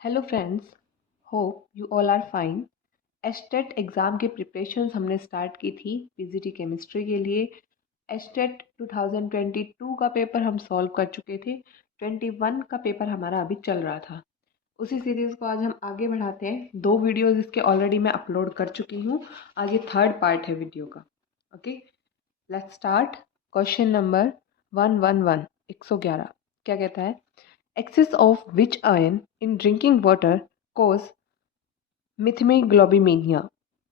Hello friends, hope you all are fine. State exam के preparations हमने start की थी पीजीटी केमिस्ट्री के लिए। एस्टेट 2022 का पेपर हम सॉल्व कर चुके थे। 21 का पेपर हमारा अभी चल रहा था। उसी सीरीज़ को आज हम आगे बढ़ाते हैं। 2 वीडियोज़ इसके ऑलरेडी मैं अपलोड कर चुकी हूँ। आज ये थर्ड पार्ट है वीडियो का। Okay, let's start. Question number 111 क्या कहता है? Excess of which ion in drinking water cause methemoglobinemia?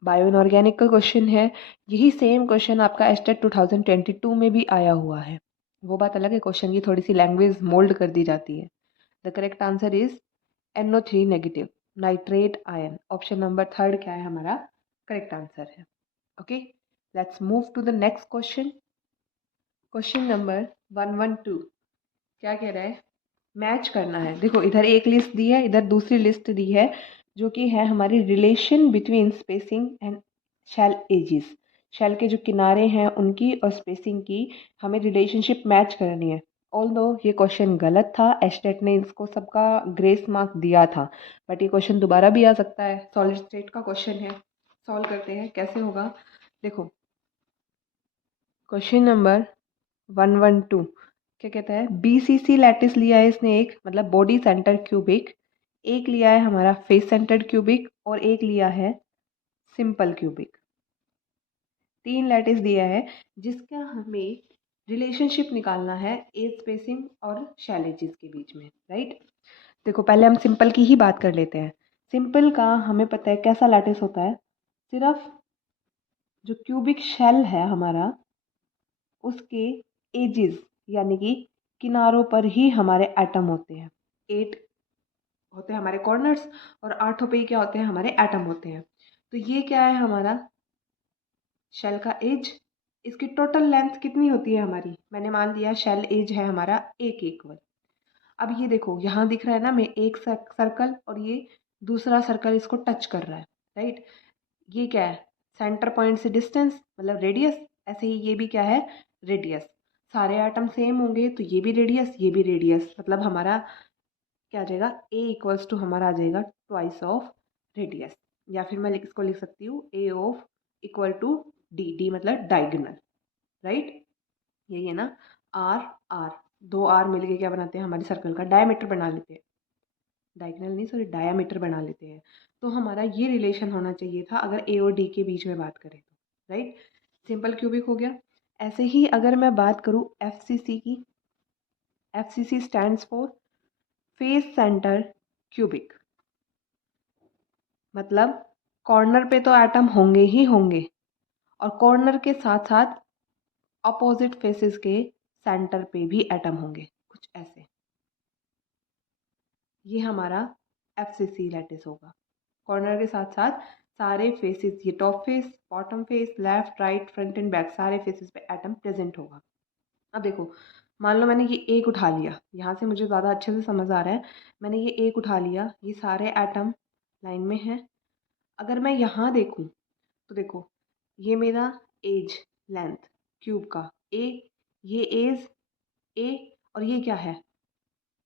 Bio inorganic का क्वेश्चन है। यही सेम क्वेश्चन आपका एस्टेट 2022 में भी आया हुआ है। वो बात अलग है, क्वेश्चन की थोड़ी सी लैंग्वेज मोल्ड कर दी जाती है। The correct answer is NO3 negative nitrate ion. Option number third क्या है हमारा करेक्ट आंसर है। Okay, let's move to the next question. Question number 112 क्या कह रहा है? मैच करना है। देखो, इधर एक लिस्ट दी है, इधर दूसरी लिस्ट दी है, जो कि है हमारी relation between spacing and shell edges. Shell के जो किनारे हैं उनकी और स्पेसिंग की हमें रिलेशनशिप मैच करनी है। ऑल्दो ये क्वेश्चन गलत था, एस्टेट ने इसको सबका ग्रेस मार्क दिया था, बट ये क्वेश्चन दोबारा भी आ सकता है। सॉलिड स्टेट का क्वेश्चन है, सॉल्व करते हैं कैसे होगा। देखो, क्वेश्चन नंबर 112 क्या कहता है? BCC लैटिस लिया है इसने एक, मतलब बॉडी सेंटर क्यूबिक। एक लिया है हमारा फेस सेंटर्ड क्यूबिक और एक लिया है सिंपल क्यूबिक। 3 लैटिस दिया है जिसका हमें रिलेशनशिप निकालना है एज स्पेसिंग और शैल एजेस के बीच में, राइट? देखो, पहले हम सिंपल की ही बात कर लेते हैं। सिंपल का हमें पता है कैसा लैटिस होता है। सिर्फ जो क्यूबिक शेल है हमारा, उसके एजेस यानी कि किनारों पर ही हमारे एटम होते हैं। 8 होते हैं हमारे कॉर्नर्स और 8 पे ही क्या होते हैं? हमारे एटम होते हैं। तो ये क्या है हमारा शेल का एज। इसकी टोटल लेंथ कितनी होती है हमारी? मैंने मान लिया शेल एज है हमारा 1 इक्वल। अब ये देखो, यहाँ दिख रहा है ना मैं एक सर्कल, और ये दूसरा सर्कल इसको टच कर रहा है, राइट? ये क्या है? सेंटर पॉइंट से डिस्टेंस मतलब रेडियस। ऐसे ही ये भी क्या है? रेडियस। सारे एटम सेम होंगे तो ये भी रेडियस, ये भी रेडियस, मतलब हमारा क्या आ जाएगा? ए इक्वल्स टू हमारा आ जाएगा ट्वाइस ऑफ रेडियस। या फिर मैं इसको लिख सकती हूँ A of equal to D. D मतलब डायगोनल, राइट? यही है ना? आर आर, 2 आर मिलके क्या बनाते हैं? हमारे सर्कल का डायमीटर बना लेते हैं। डायगोनल नहीं, सॉरी, डायामीटर बना लेते हैं। तो हमारा ये रिलेशन होना चाहिए था अगर ए और डी के बीच में बात करें तो, राइट? सिंपल क्यूबिक हो गया। ऐसे ही अगर मैं बात करूँ FCC की, FCC stands for face centre cubic. मतलब कॉर्नर पे तो एटम होंगे ही होंगे, और कॉर्नर के साथ साथ अपोजिट फेसेस के सेंटर पे भी एटम होंगे, कुछ ऐसे। ये हमारा FCC लैटिस होगा। कॉर्नर के साथ साथ सारे फेसेस, ये top face, bottom face, left right front end back, सारे फेसेस पे एटम प्रेजेंट होगा। अब देखो, मान लो मैंने ये एक उठा लिया, यहाँ से मुझे ज़्यादा अच्छे से समझ आ रहा है। मैंने ये एक उठा लिया, ये सारे एटम लाइन में हैं। अगर मैं यहाँ देखूँ तो देखो, ये मेरा एज लेंथ क्यूब का ए, ये एज ए, और ये क्या है?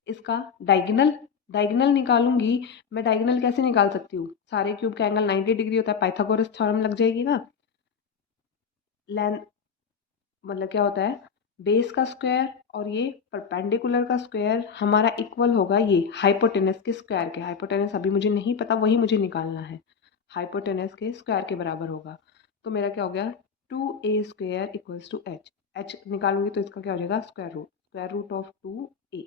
इसका डायगोनल। डायगोनल निकालूंगी मैं। डायगोनल कैसे निकाल सकती हूँ? सारे क्यूब का एंगल 90 डिग्री होता है, पाइथागोरस थ्योरम लग जाएगी ना। लेंथ मतलब क्या होता है? बेस का स्क्वायर और ये परपेंडिकुलर का स्क्वायर हमारा इक्वल होगा ये हाइपोटेनस के स्क्वायर के। हाइपोटेनस अभी मुझे नहीं पता, वही मुझे निकालना है। हाइपोटेनस के स्क्वायर के बराबर होगा। तो मेरा क्या हो गया? 2a² equals to H. H निकालूंगी तो इसका क्या हो जाएगा? Square root of 2a,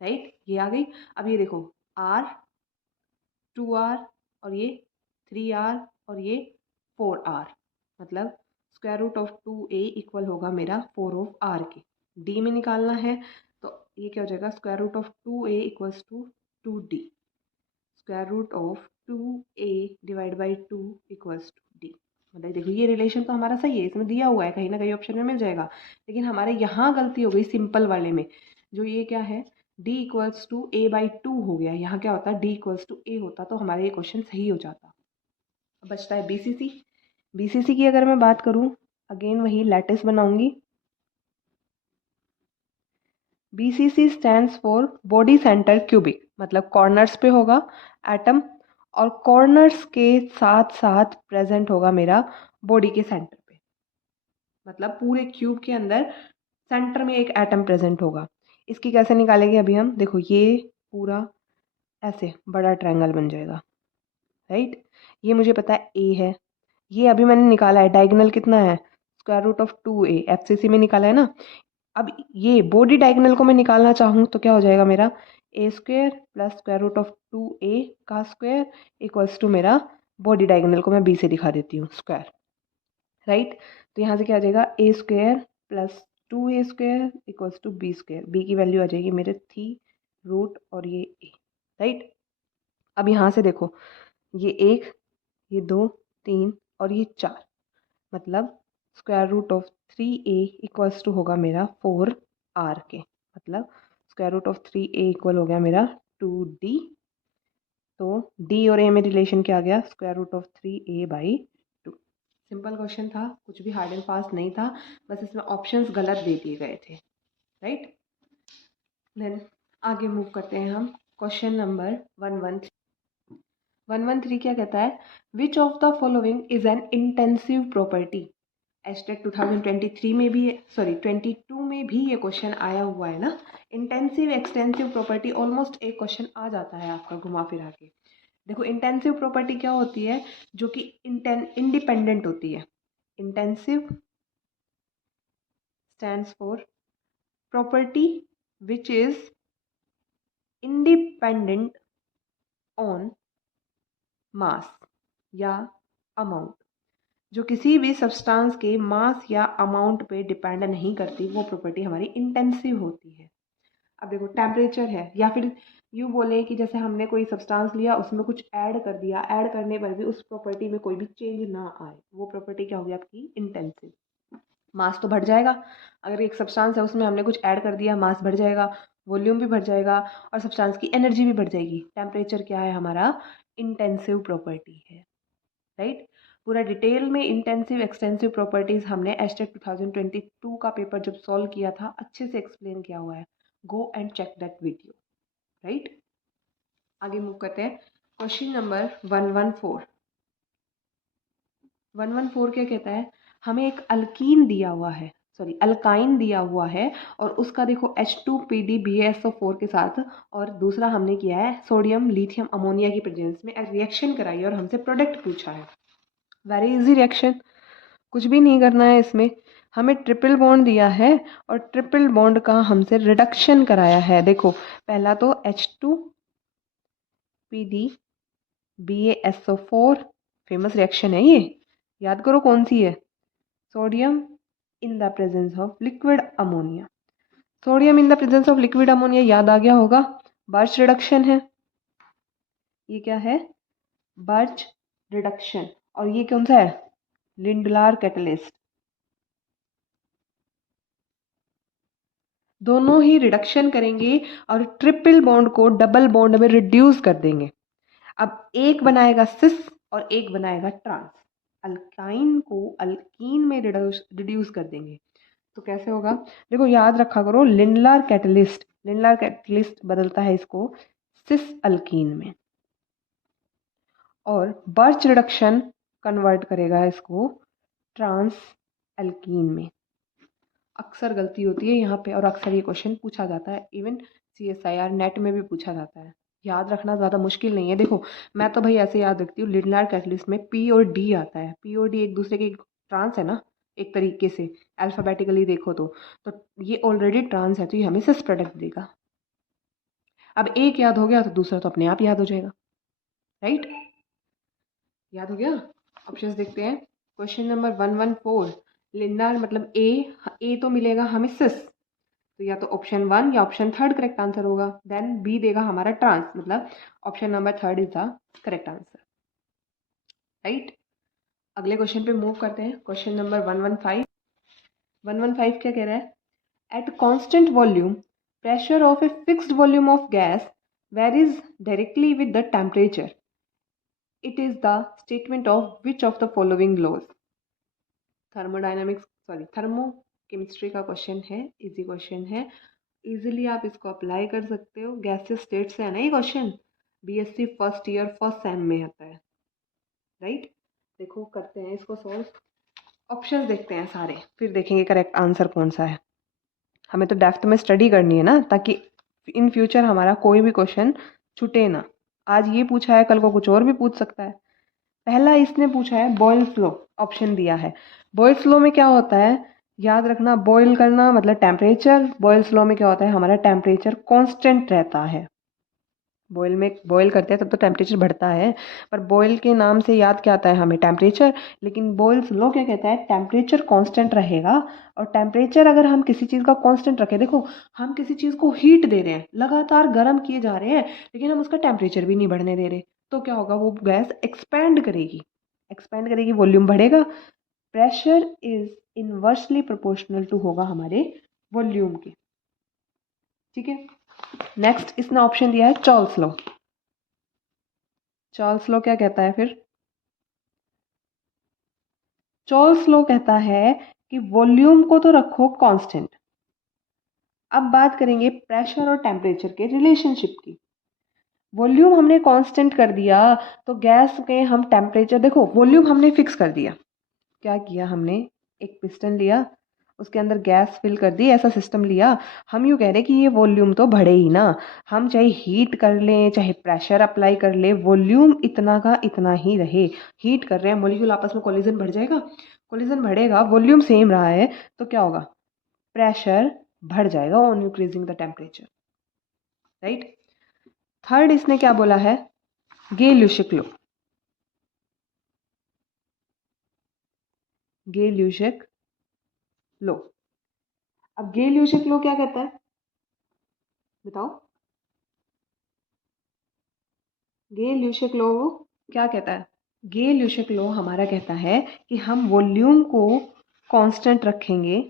right? ये आ गई। अब ये देखो, आर, 2r, और ये 3r, और ये 4r, मतलब square root of 2a equal होगा मेरा 4 ऑफ r के। d में निकालना है तो ये क्या हो जाएगा? Square root of 2a equals to 2d। Square root of 2a divide by 2 equals to d। मतलब देखो, ये रिलेशन तो हमारा सही है, इसमें दिया हुआ है, कहीं ना कहीं ऑप्शन में मिल जाएगा। लेकिन हमारे यहाँ गलती हो गई सिंपल वाले में। जो ये क्या है? d equals to a by 2 हो गया। यहाँ क्या होता? d इक्वल्स टू a होता तो हमारा ये क्वेश्चन सही हो जाता। अब बचता है BCC। BCC की अगर मैं बात करूँ, अगेन वही लैटिस बनाऊंगी। BCC stands for body centre cubic. मतलब कॉर्नर्स पे होगा एटम, और कॉर्नर्स के साथ साथ प्रेजेंट होगा मेरा बॉडी के सेंटर पे। मतलब पूरे क्यूब के अंदर सेंटर में एक एटम प्रेजेंट होगा। इसकी कैसे निकालेंगे अभी हम, देखो ये पूरा ऐसे बड़ा ट्रायंगल बन जाएगा, राइट। ये मुझे पता है ए है, ये अभी मैंने निकाला है, डायगोनल कितना है, square root of 2a, FCC में निकाला है ना। अब ये बॉडी डायगोनल को मैं निकालना चाहूँ तो क्या हो जाएगा मेरा, A square plus square root of 2a का स्क्वायर इक्वल्स टू मेरा बॉडी डायगोनल को मैं बी से दिखा देती हूँ स्क्वायर, राइट। तो यहाँ से क्या आ जाएगा, A square plus 2a square equals to B square, B की वैल्यू आ जाएगी मेरे 3 रूट और ये ए, राइट। अब यहाँ से देखो, ये 1, ये 2, 3 और ये 4, मतलब square root of 3a equals to होगा मेरा 4r के, मतलब square root of 3a equal हो गया मेरा 2d। तो d और a में रिलेशन क्या आ गया, square root of 3a/2। Simple question था, कुछ भी हार्ड एंड फास्ट नहीं था, बस इसमें ऑप्शंस गलत दे दिए गए थे, राइट। देन आगे मूव करते हैं हम, क्वेश्चन नंबर 113 क्या कहता है, विच of the following is an intensive property. Estate 2023 में भी, सॉरी 22 में भी ये क्वेश्चन आया हुआ है ना। इंटेंसिव एक्सटेंसिव प्रॉपर्टी ऑलमोस्ट एक क्वेश्चन आ जाता है आपका घुमा फिरा के। देखो इंटेंसिव प्रॉपर्टी क्या होती है, जो कि इंडिपेंडेंट होती है। Intensive stands for property which is independent on मास या अमाउंट, जो किसी भी सब्सटेंस के मास या अमाउंट पे डिपेंड नहीं करती, वो प्रॉपर्टी हमारी इंटेंसिव होती है। अब देखो टेम्परेचर है, या फिर यूँ बोले कि जैसे हमने कोई सब्सटेंस लिया, उसमें कुछ ऐड कर दिया, ऐड करने पर भी उस प्रॉपर्टी में कोई भी चेंज ना आए, वो प्रॉपर्टी क्या होगी आपकी, इंटेंसिव। मास तो बढ़ जाएगा, अगर एक सब्सटेंस है उसमें हमने कुछ ऐड कर दिया, मास बढ़ जाएगा, वॉल्यूम भी बढ़ जाएगा, और सब्सटेंस की एनर्जी भी बढ़ जाएगी। टेम्परेचर क्या है हमारा, इंटेंसिव प्रॉपर्टी है, राइट। पूरा डिटेल में इंटेंसिव एक्सटेंसिव प्रॉपर्टीज हमने एस्टेट 2022 का पेपर जब सॉल्व किया था, अच्छे से एक्सप्लेन किया हुआ है, go and check that video, right. आगे मूव करते हैं, क्वेश्चन नंबर 114। 114 क्या कहता है, हमें एक अल्कीन दिया हुआ है, सॉरी अल्काइन दिया हुआ है, और उसका देखो H2PdBaSO4 के साथ, और दूसरा हमने किया है सोडियम लिथियम अमोनिया की प्रेजेंस में रिएक्शन कराई और हमसे प्रोडक्ट पूछा है। वेरी इजी रिएक्शन, कुछ भी नहीं करना है इसमें, हमें ट्रिपल बॉन्ड दिया है और ट्रिपल बॉन्ड का हमसे रिडक्शन कराया है। देखो पहला तो H2PdBaSO4 फेमस रिएक्शन है, ये याद करो कौन सी है, sodium in the presence of liquid ammonia. Sodium in the presence of liquid ammonia याद आ गया होगा, बर्च रिडक्शन है, ये क्या है, बर्च रिडक्शन। और ये कौन सा है, लिंडलार कैटलिस्ट। दोनों ही रिडक्शन करेंगे और ट्रिपल बॉन्ड को डबल बॉन्ड में रिड्यूस कर देंगे। अब एक बनाएगा सिस और एक बनाएगा ट्रांस, अल्काइन को अल्कीन में रिड्यूस कर देंगे। तो कैसे होगा, देखो याद रखा करो, लिंडलार कैटलिस्ट बदलता है इसको सिस अल्कीन में, और बर्च रिडक्शन कन्वर्ट करेगा इसको ट्रांस अल्कीन में। अक्सर गलती होती है यहाँ पे, और अक्सर ये क्वेश्चन पूछा जाता है, इवन CSIR नेट में भी पूछा जाता है। याद रखना ज़्यादा मुश्किल नहीं है। देखो मैं तो भाई ऐसे याद रखती हूँ, लिडलार कैटलिस्ट में P और D आता है, P और D एक दूसरे के ट्रांस है ना, एक तरीके से अल्फ़ाबेटिकली देखो तो ये ऑलरेडी ट्रांस है, तो ये हमें सिस प्रोडक्ट देगा। अब एक याद हो गया तो दूसरा तो अपने आप याद हो जाएगा, राइट। याद हो गया, ऑप्शंस देखते हैं। क्वेश्चन नंबर 114, लिंडार मतलब ए तो मिलेगा हमें सिस, तो या तो ऑप्शन 1 या ऑप्शन 3 करेक्ट आंसर होगा। देन बी देगा हमारा ट्रांस, मतलब option number 3 is the correct answer, right. अगले क्वेश्चन पे मूव करते हैं, क्वेश्चन नंबर 115। 115 क्या कह रहा है, at constant volume pressure of a fixed volume of gas varies directly with the temperature, it is the statement of which of the following laws. Thermodynamics, sorry thermochemistry का question है, easy question है। Easily आप इसको apply कर सकते हो। Gases state से है ना ये question, BSc first year first sem में आता है, राइट। देखो करते हैं इसको सॉल्व। ऑप्शंस देखते हैं सारे, फिर देखेंगे करेक्ट आंसर कौन सा है। हमें तो डेप्थ में स्टडी करनी है ना, ताकि इन फ्यूचर हमारा कोई भी क्वेश्चन छूटे ना। आज ये पूछा है, कल को कुछ और भी पूछ सकता है। पहला इसने पूछा है बॉयल्स लॉ, ऑप्शन दिया है। बॉयल्स लॉ में क्या होता है, याद रखना, बॉयल करना मतलब टेम्परेचर। बॉयल्स लॉ में क्या होता है, हमारा टेम्परेचर कांस्टेंट रहता है। बॉयल में बॉयल करते हैं तब तो टेम्परेचर बढ़ता है, पर बॉयल के नाम से याद क्या आता है हमें, टेम्परेचर। लेकिन बॉयल्स लॉ क्या कहता है, टेम्परेचर कांस्टेंट रहेगा। और टेम्परेचर अगर हम किसी चीज़ का कांस्टेंट रखें, देखो हम किसी चीज़ को हीट दे रहे हैं, लगातार गर्म किए जा रहे हैं, लेकिन हम उसका टेम्परेचर भी नहीं बढ़ने दे रहे, तो क्या होगा, वो गैस एक्सपैंड करेगी। एक्सपैंड करेगी, वॉल्यूम बढ़ेगा। Pressure is inversely proportional to होगा हमारे वॉल्यूम के। ठीक है। नेक्स्ट इसने ऑप्शन दिया है चार्ल्स लॉ। चार्ल्स लॉ क्या कहता है फिर, चार्ल्स लॉ कहता है कि वॉल्यूम को तो रखो कांस्टेंट। अब बात करेंगे प्रेशर और टेम्परेचर के रिलेशनशिप की। वॉल्यूम हमने कांस्टेंट कर दिया, तो गैस के हम टेम्परेचर, देखो वॉल्यूम हमने फिक्स कर दिया। क्या किया हमने, एक पिस्टन लिया, उसके अंदर गैस फिल कर दी, ऐसा सिस्टम लिया। हम यूँ कह रहे कि ये वॉल्यूम तो बढ़े ही ना, हम चाहे हीट कर लें चाहे प्रेशर अप्लाई कर ले, वॉल्यूम इतना का इतना ही रहे। हीट कर रहे हैं, मॉलिक्यूल आपस में कोलिजन बढ़ जाएगा, कोलिजन बढ़ेगा, वॉल्यूम सेम रहा है, तो क्या होगा, प्रेशर बढ़ जाएगा on increasing the temperature, right. Third इसने क्या बोला है, गे-ल्यूशिक लॉ। गे-ल्यूशिक लॉ। अब गे-ल्यूशिक लॉ क्या कहता है, बताओ। गे-ल्यूशिक लॉ क्या कहता है, गे-ल्यूशिक लॉ हमारा कहता है कि हम वॉल्यूम को कांस्टेंट रखेंगे।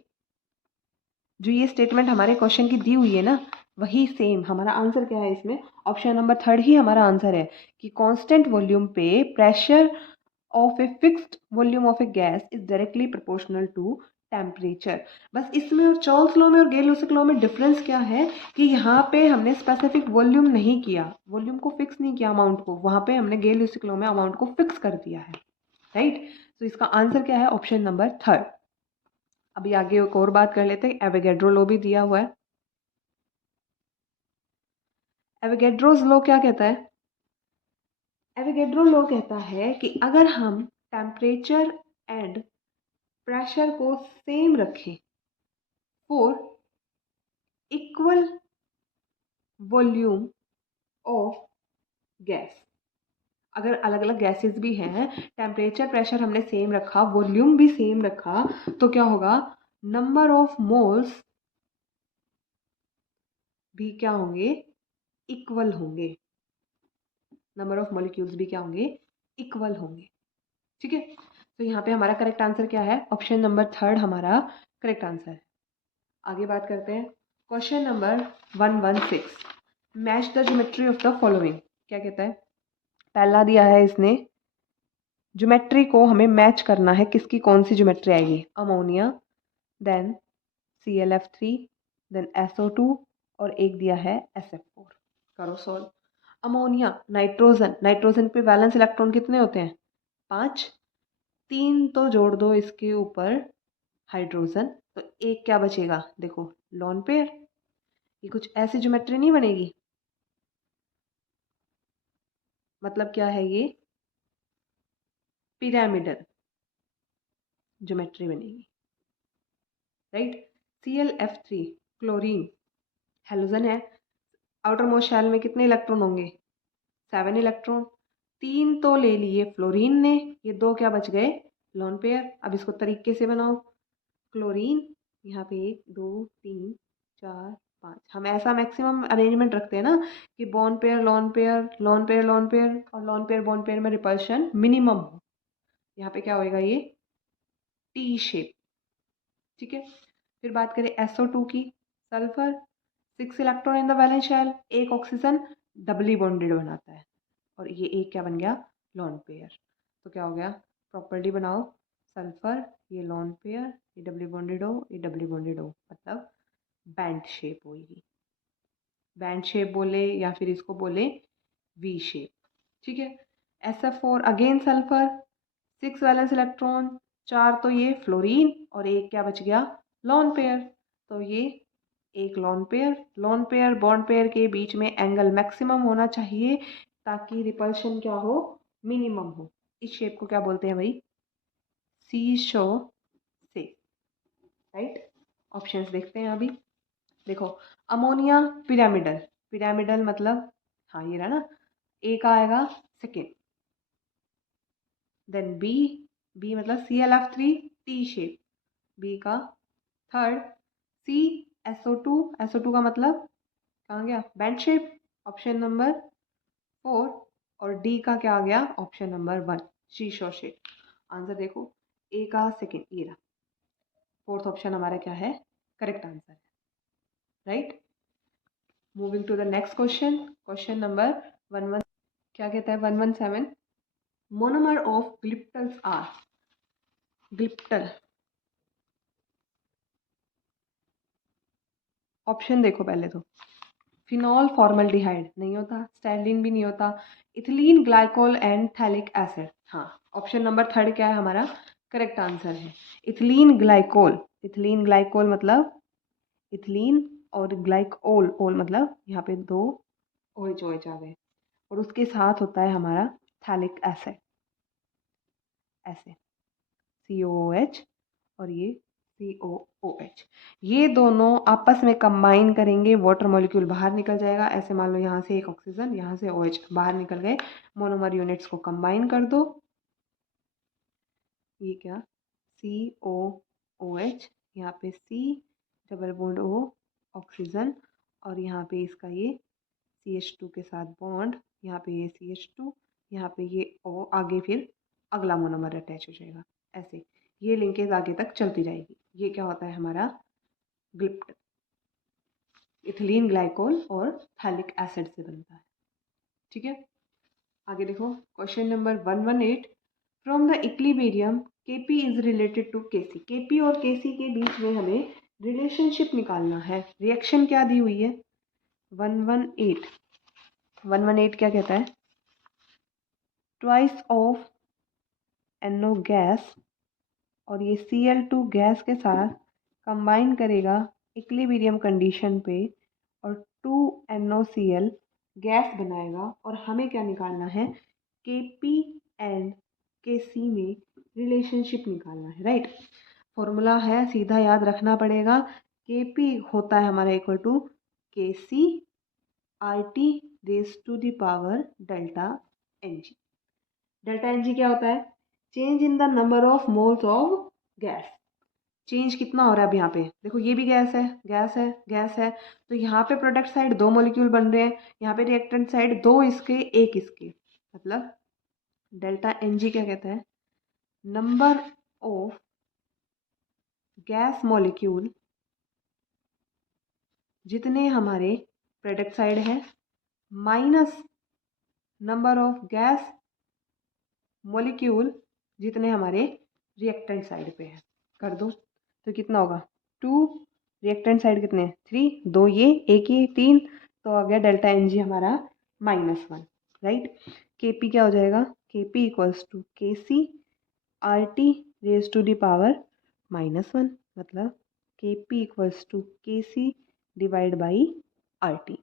जो ये स्टेटमेंट हमारे क्वेश्चन की दी हुई है ना, वही सेम हमारा आंसर क्या है इसमें, ऑप्शन नंबर थर्ड ही हमारा आंसर है कि कांस्टेंट वॉल्यूम पे pressure of a fixed volume of a gas is directly proportional to temperature. बस इसमें और चार्ल्स लॉ में और गे-ल्यूसिक लॉ में डिफरेंस क्या है कि यहाँ पे हमने स्पेसिफिक वॉल्यूम नहीं किया, वॉल्यूम को फिक्स नहीं किया अमाउंट को, वहाँ पे हमने गे-ल्यूसिक लॉ में अमाउंट को फिक्स कर दिया है, राइट। तो इसका आंसर क्या है, ऑप्शन नंबर थर्ड। अभी आगे एक और बात कर लेते हैं, एवोगैड्रो लॉ भी दिया हुआ है। एवोगैड्रोस लॉ क्या कहता है, एवोगैड्रो लॉ कहता है कि अगर हम टेम्परेचर एंड प्रेशर को सेम रखें for equal volume of gas, अगर अलग अलग गैसेस भी हैं, टेम्परेचर प्रेशर हमने सेम रखा, वॉल्यूम भी सेम रखा, तो क्या होगा, नंबर ऑफ मोल्स भी क्या होंगे, इक्वल होंगे। नंबर ऑफ मॉलिक्यूल्स भी क्या होंगे, इक्वल होंगे। ठीक है। तो यहाँ पे हमारा करेक्ट आंसर क्या है, ऑप्शन नंबर थर्ड हमारा करेक्ट आंसर है। आगे बात करते हैं, question number 116, match the geometry of the following. क्या कहता है, पहला दिया है इसने, ज्योमेट्री को हमें मैच करना है, किसकी कौन सी ज्योमेट्री आएगी, ammonia, then ClF3, then SO2, और एक दिया है SF4। करो सॉल्व। अमोनिया, नाइट्रोजन, नाइट्रोजन पे वैलेंस इलेक्ट्रॉन कितने होते हैं, 5, 3 तो जोड़ दो इसके ऊपर हाइड्रोजन, तो एक क्या बचेगा, देखो लॉन पेयर। ये कुछ ऐसी ज्योमेट्री नहीं बनेगी, मतलब क्या है ये, पिरामिडल ज्योमेट्री बनेगी, राइट। ClF3 क्लोरीन, हेलोजन है, आउटर मोस्ट शेल में कितने इलेक्ट्रॉन होंगे, 7 इलेक्ट्रॉन, 3 तो ले लिए फ्लोरीन ने, ये 2 क्या बच गए, लोन पेयर। अब इसको तरीके से बनाओ, क्लोरीन, यहाँ पे 1 2 3 4 5, हम ऐसा मैक्सिमम अरेंजमेंट रखते हैं ना कि bond pair lone pair lone pair lone pair और लॉन पेयर बॉन्ड पेयर में रिपल्शन मिनिमम हो। यहाँ पे क्या होएगा, ये टी शेप। ठीक है। फिर बात करें SO2 की, sulphur, 6 electron in the valence shell, एक ऑक्सीजन, डबली बॉन्डेड बनाता है, और ये एक क्या बन गया, लॉन पेयर। तो क्या हो गया, प्रॉपर्टी बनाओ, सल्फर ये लॉन पेयर, ये डबली बॉन्डेड हो, ये डबली बॉन्डेड हो, मतलब बैंड शेप होगी, बैंड शेप बोले या फिर इसको बोले वी शेप। ठीक है। SF4 again sulphur, 6 valence electron, 4 तो ये फ्लोरीन और एक क्या बच गया, लॉन पेयर। तो ये एक लॉन पेयर बॉन्ड पेयर के बीच में एंगल मैक्सिमम होना चाहिए ताकि रिपल्शन क्या हो, मिनिमम हो। इस शेप को क्या बोलते हैं भाई, सी शो से, राइट। ऑप्शंस देखते हैं अभी। देखो अमोनिया पिरामिडल, पिरामिडल मतलब हाँ ये रहा ना, ए का आएगा सेकेंड, देन बी, बी मतलब ClF3 टी शेप, बी का थर्ड, सी SO2, SO2 का मतलब कहाँ गया, बैंड शेप, ऑप्शन नंबर 4, और डी का क्या आ गया, ऑप्शन नंबर 1 शीशो शेप। आंसर देखो ए का सेकेंड ये रहा, फोर्थ ऑप्शन हमारा क्या है, करेक्ट आंसर है, right. Moving to the next question, question number 11, क्या कहता है 117, monomer of glyptals are, glyptal, option देखो पहले तो, फिनॉल फॉर्मल्डिहाइड नहीं होता, स्टैलिन भी नहीं होता, ethylene glycol and phthalic acid, हाँ ऑप्शन नंबर थर्ड क्या है हमारा, करेक्ट आंसर है इथिलीन ग्लाइकोल। इथिलीन ग्लाइकोल मतलब इथिलीन और ग्लाइकोल, ओल मतलब यहाँ पे दो OH OH आ गए, और उसके साथ होता है हमारा थैलिक एसिड, ऐसे COOH और ये COOH, ये दोनों आपस में कंबाइन करेंगे, वाटर मॉलिक्यूल बाहर निकल जाएगा। ऐसे मान लो यहाँ से एक ऑक्सीजन, यहाँ से OH बाहर निकल गए, मोनोमर यूनिट्स को कंबाइन कर दो, ये क्या COOH, यहाँ पे C double bond O oxygen, और यहाँ पे इसका ये CH2 के साथ बॉन्ड, यहाँ पे ये CH2, यहाँ पे ये O, आगे फिर अगला मोनोमर अटैच हो जाएगा, ऐसे ये लिंकेज आगे तक चलती जाएगी। ये क्या होता है हमारा ग्लिप्ट, इथिलीन ग्लाइकोल और थैलिक एसिड से बनता है। ठीक है, आगे देखो question number 118, from the equilibrium Kp is related to Kc, Kp और Kc के बीच में हमें रिलेशनशिप निकालना है। रिएक्शन क्या दी हुई है 118, 118 क्या कहता है, ट्वाइस ऑफ NO गैस और ये Cl2 गैस के साथ कंबाइन करेगा इक्लिबेरियम कंडीशन पे और 2NOCl गैस बनाएगा, और हमें क्या निकालना है, Kp एंड Kc में रिलेशनशिप निकालना है, राइट। फॉर्मूला है, सीधा याद रखना पड़ेगा, Kp होता है हमारा equal to Kc RT raise to the power delta Ng। Delta Ng क्या होता है, change in the number of moles of gas, change कितना हो रहा है अब यहाँ पे देखो, ये भी गैस है, गैस है, गैस है, तो यहाँ पे प्रोडक्ट साइड दो मॉलिक्यूल बन रहे हैं, यहाँ पे रिएक्टेंट साइड दो इसके एक इसके, मतलब डेल्टा Ng क्या कहता है, नंबर ऑफ गैस मॉलिक्यूल जितने हमारे प्रोडक्ट साइड है minus number of gas molecule जितने हमारे रिएक्टेंट साइड पे है, कर दो तो कितना होगा 2, रिएक्टेंट साइड कितने 3, दो ये एक ये 3, तो आ गया डेल्टा Ng हमारा -1, राइट। Kp क्या हो जाएगा, Kp equals to Kc RT raise to the power -1, मतलब Kp equals to Kc divide by RT,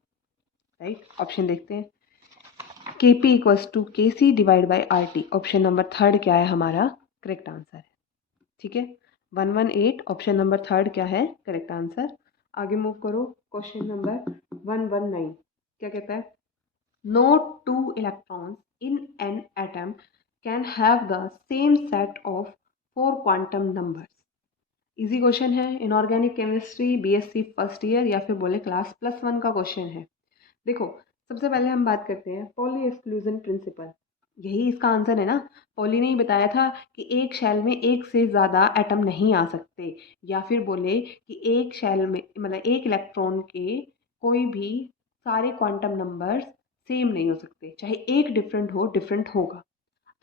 right. Option देखते हैं, Kp equals to Kc divide by RT, option number third क्या है हमारा, करेक्ट आंसर है। ठीक है, 118 ऑप्शन नंबर थर्ड क्या है, करेक्ट आंसर। आगे मूव करो, क्वेश्चन नंबर 119 क्या कहता है, no two electrons in an atom can have the same set of 4 quantum numbers. Easy question है, inorganic chemistry BSc first year या फिर बोले क्लास +1 का क्वेश्चन है। देखो सबसे पहले हम बात करते हैं पॉली एक्सक्लूजन प्रिंसिपल, यही इसका आंसर है ना। पॉली ने ही बताया था कि एक शेल में एक से ज़्यादा एटम नहीं आ सकते, या फिर बोले कि एक शेल में मतलब एक इलेक्ट्रॉन के कोई भी सारे क्वांटम नंबर्स सेम नहीं हो सकते, चाहे एक डिफरेंट हो, डिफरेंट होगा।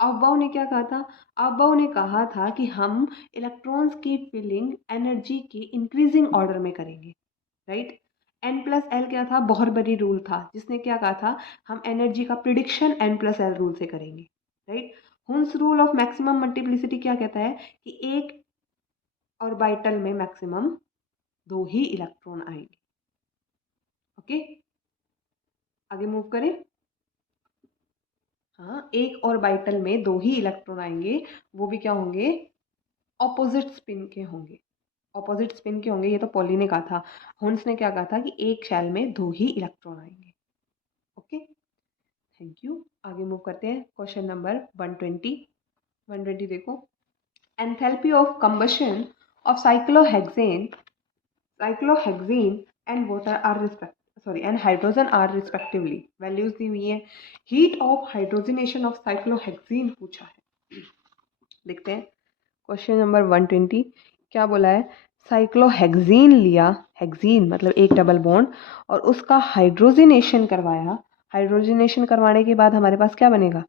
अफबाउ ने क्या कहा था, अफबाउ ने कहा था कि हम इलेक्ट्रॉन्स की फिलिंग एनर्जी की इंक्रीजिंग ऑर्डर में करेंगे, राइट। N+L क्या था, बोहरबरी रूल था, जिसने क्या कहा था, हम एनर्जी का प्रिडिक्शन N+L रूल से करेंगे, right. Hund's rule of maximum multiplicity क्या कहता है कि एक ऑर्बिटल में मैक्सिमम 2 ही इलेक्ट्रॉन आएंगे। ओके, आगे मूव करें। हाँ, एक ऑर्बिटल में 2 ही इलेक्ट्रॉन आएंगे, वो भी क्या होंगे, ऑपोजिट स्पिन के होंगे। ऑपोजिट स्पिन के होंगे, ये तो पॉली ने कहा था। हुन्स ने क्या कहा था कि एक शेल में 2 ही इलेक्ट्रॉन आएंगे। Okay, thank you. आगे मूव करते हैं, क्वेश्चन नंबर 120 देखो। Enthalpy of combustion of cyclohexane and water are and hydrogen are respectively. Values दी हुई है। Heat of hydrogenation of cyclohexane पूछा है। देखते हैं क्वेश्चन नंबर 120 क्या बोला है। साइक्लोहेक्सीन लिया, हेक्सीन मतलब एक डबल बॉन्ड, और उसका हाइड्रोजनेशन करवाया। हाइड्रोजनेशन करवाने के बाद हमारे पास क्या बनेगा,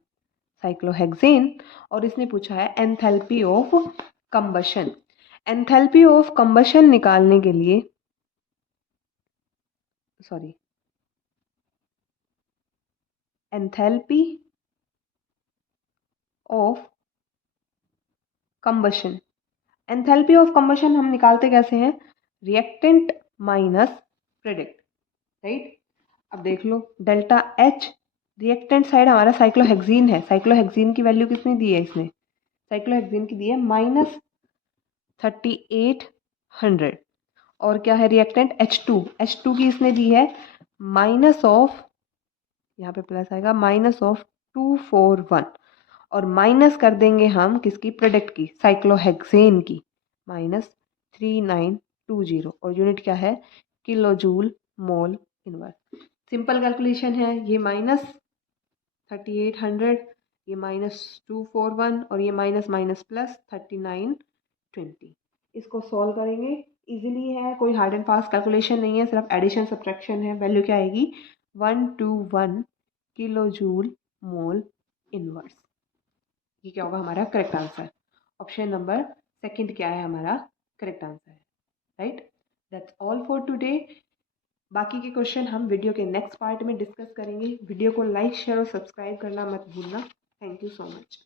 साइक्लोहेक्सेन। और इसने पूछा है enthalpy of combustion. Enthalpy of combustion निकालने के लिए, sorry, enthalpy of combustion, enthalpy of combustion हम निकालते कैसे हैं, रिएक्टेंट माइनस प्रेडिक्ट, राइट। अब देख लो, डेल्टा एच रिएक्टेंट साइड हमारा साइक्लोहेक्सीन है। साइक्लोहेक्सीन की वैल्यू कितनी दी है इसने, साइक्लोहेक्सीन की दी है -3800। और क्या है रिएक्टेंट H2, H2 की इसने दी है माइनस ऑफ, यहाँ पे प्लस आएगा, -241। और माइनस कर देंगे हम किसकी, प्रोडक्ट की, साइक्लोहेक्सेन की, -3920। और यूनिट क्या है, kilo joule mole inverse. Simple calculation है, ये -3800, ये -241 और ये माइनस माइनस प्लस 3920। इसको सॉल्व करेंगे, इजीली है, कोई हार्ड एंड फास्ट कैलकुलेशन नहीं है, सिर्फ एडिशन सब्ट्रैक्शन है। वैल्यू क्या आएगी, 121 किलो जूल मोल इनवर्स। ये क्या होगा हमारा correct answer. Option number second क्या है हमारा correct answer, right. That's all for today. बाकी के क्वेश्चन हम वीडियो के नेक्स्ट पार्ट में डिस्कस करेंगे। वीडियो को लाइक शेयर और सब्सक्राइब करना मत भूलना। Thank you so much.